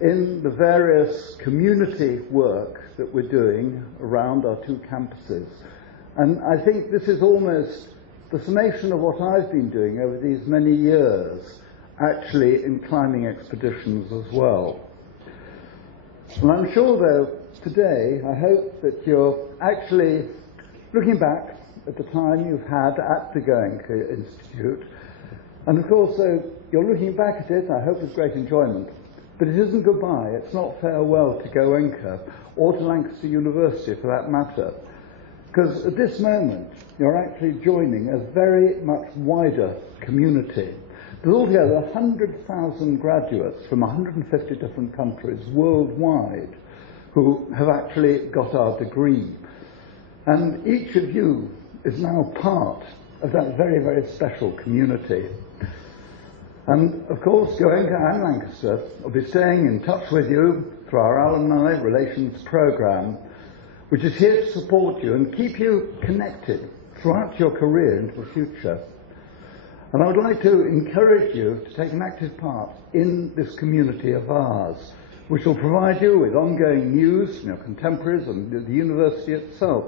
in the various community work that we're doing around our two campuses. And I think this is almost the summation of what I've been doing over these many years, actually in climbing expeditions as well. And I'm sure, though, today, I hope that you're actually looking back at the time you've had at the Goenka Institute. And of course, you're looking back at it, I hope with great enjoyment. But it isn't goodbye, it's not farewell to Goenka, or to Lancaster University for that matter. Because at this moment, you're actually joining a very much wider community. There's altogether 100,000 graduates from 150 different countries worldwide who have actually got our degree. And each of you is now part of that very, very special community. And of course, Goenka and Lancaster will be staying in touch with you through our Alumni Relations Programme, which is here to support you and keep you connected throughout your career into the future. And I would like to encourage you to take an active part in this community of ours, which will provide you with ongoing news from your contemporaries and the university itself.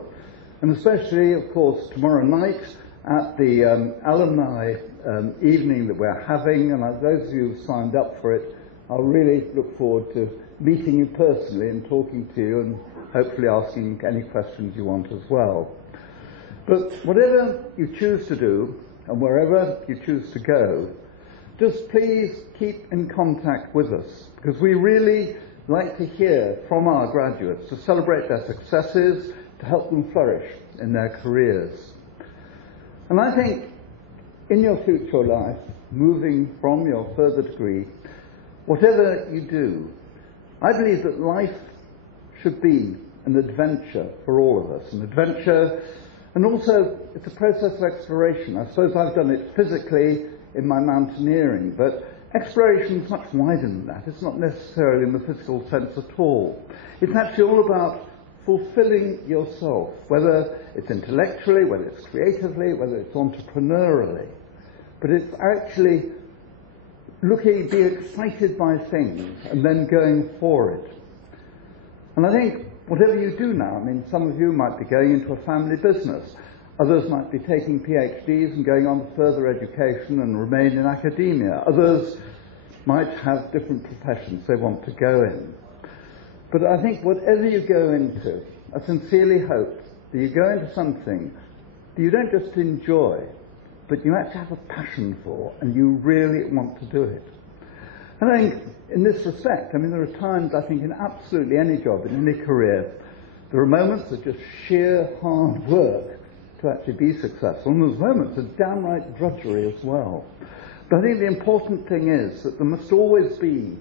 And especially, of course, tomorrow night at the alumni evening that we're having, and those of you who've signed up for it, I'll really look forward to meeting you personally and talking to you and hopefully asking any questions you want as well. But whatever you choose to do, and wherever you choose to go, just please keep in contact with us, because we really like to hear from our graduates, to celebrate their successes, to help them flourish in their careers. And I think in your future life, moving from your further degree, whatever you do, I believe that life should be an adventure for all of us, an adventure. And also, it's a process of exploration. I suppose I've done it physically in my mountaineering, but exploration is much wider than that. It's not necessarily in the physical sense at all. It's actually all about fulfilling yourself, whether it's intellectually, whether it's creatively, whether it's entrepreneurially. But it's actually being excited by things and then going for it. And I think whatever you do now, I mean, some of you might be going into a family business. Others might be taking PhDs and going on to further education and remain in academia. Others might have different professions they want to go in. But I think whatever you go into, I sincerely hope that you go into something that you don't just enjoy, but you actually have a passion for, and you really want to do it. And I think in this respect, I mean, there are times, I think, in absolutely any job, in any career, there are moments of just sheer hard work to actually be successful, and there's moments of downright drudgery as well. But I think the important thing is that there must always be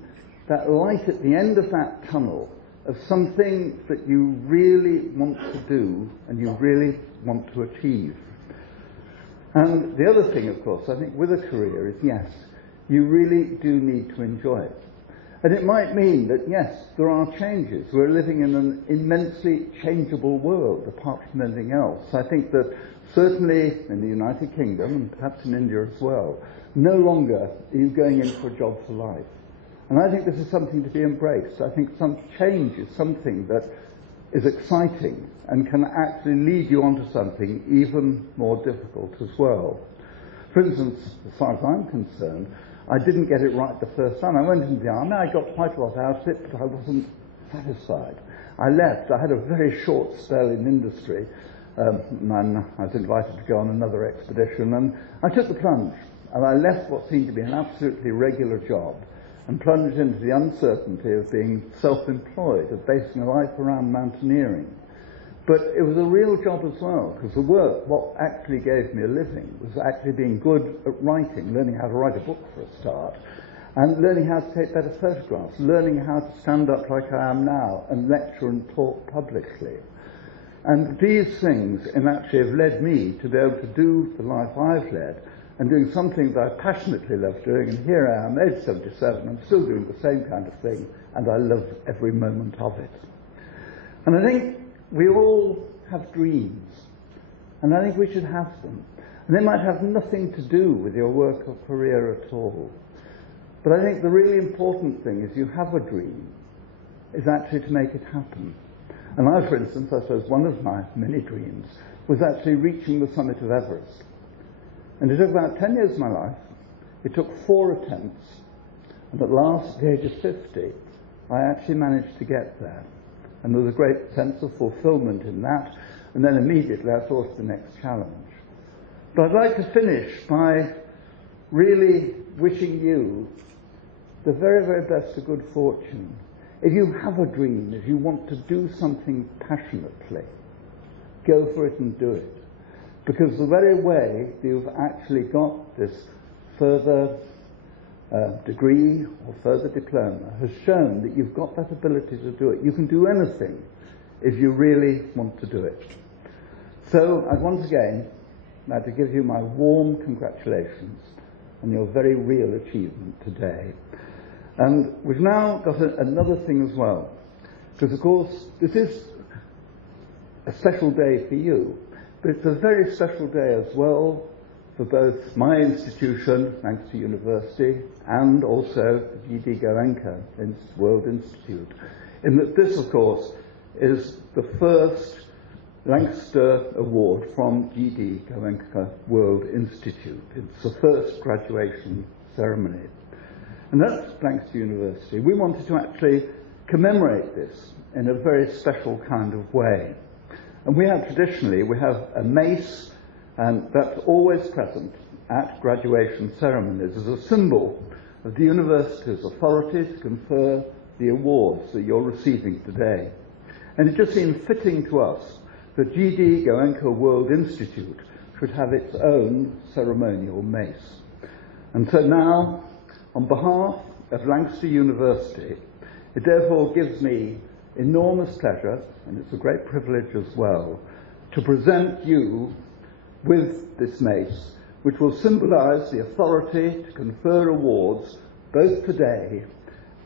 that light at the end of that tunnel of something that you really want to do and you really want to achieve. And the other thing, of course, I think with a career is, yes, you really do need to enjoy it. And it might mean that, yes, there are changes. We're living in an immensely changeable world, apart from anything else. I think that certainly in the United Kingdom, and perhaps in India as well, no longer are you going in for a job for life. And I think this is something to be embraced. I think some change is something that is exciting and can actually lead you onto something even more difficult as well. For instance, as far as I'm concerned, I didn't get it right the first time. I went into the army, I got quite a lot out of it, but I wasn't satisfied. I left. I had a very short spell in industry, and I was invited to go on another expedition, and I took the plunge, and I left what seemed to be an absolutely regular job and plunged into the uncertainty of being self-employed, of basing a life around mountaineering. But it was a real job as well, because the work, what actually gave me a living, was actually being good at writing, learning how to write a book for a start, and learning how to take better photographs, learning how to stand up like I am now and lecture and talk publicly. And these things actually have led me to be able to do the life I've led, and doing something that I passionately love doing, and here I am, age 77, I'm still doing the same kind of thing, and I love every moment of it. And I think we all have dreams, and I think we should have them. And they might have nothing to do with your work or career at all. But I think the really important thing is you have a dream, is actually to make it happen. And I, for instance, I suppose one of my many dreams was actually reaching the summit of Everest. And it took about 10 years of my life. It took 4 attempts. And at last, at the age of 50, I actually managed to get there. And there was a great sense of fulfillment in that. And then immediately I thought of the next challenge. But I'd like to finish by really wishing you the very, very best of good fortune. If you have a dream, if you want to do something passionately, go for it and do it. Because the very way that you've actually got this further degree or further diploma has shown that you've got that ability to do it. You can do anything if you really want to do it. So I'd once again like to give you my warm congratulations on your very real achievement today. And we've now got another thing as well, because of course this is a special day for you, but it's a very special day as well for both my institution, Lancaster University, and also the GDGWI World Institute, in that this, of course, is the first Lancaster Award from GDGWI World Institute. It's the first graduation ceremony. And that's Lancaster University. We wanted to actually commemorate this in a very special kind of way. And we have a mace, and that's always present at graduation ceremonies as a symbol of the university's authority to confer the awards that you're receiving today. And it just seemed fitting to us that GDGWI World Institute should have its own ceremonial mace. And so now, on behalf of Lancaster University, it therefore gives me enormous pleasure, and it's a great privilege as well, to present you with this mace, which will symbolize the authority to confer awards both today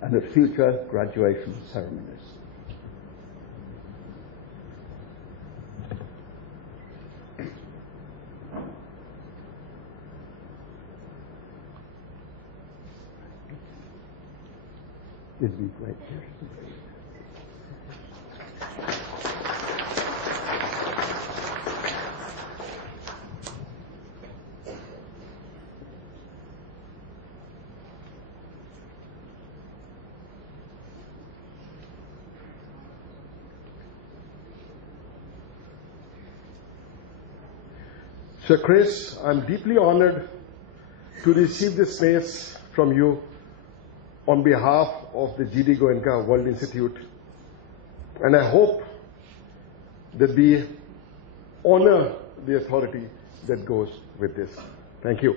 and at future graduation ceremonies. Gives me great pleasure. Sir Chris, I'm deeply honored to receive this mace from you on behalf of the GDGWI World Institute. And I hope that we honor the authority that goes with this. Thank you.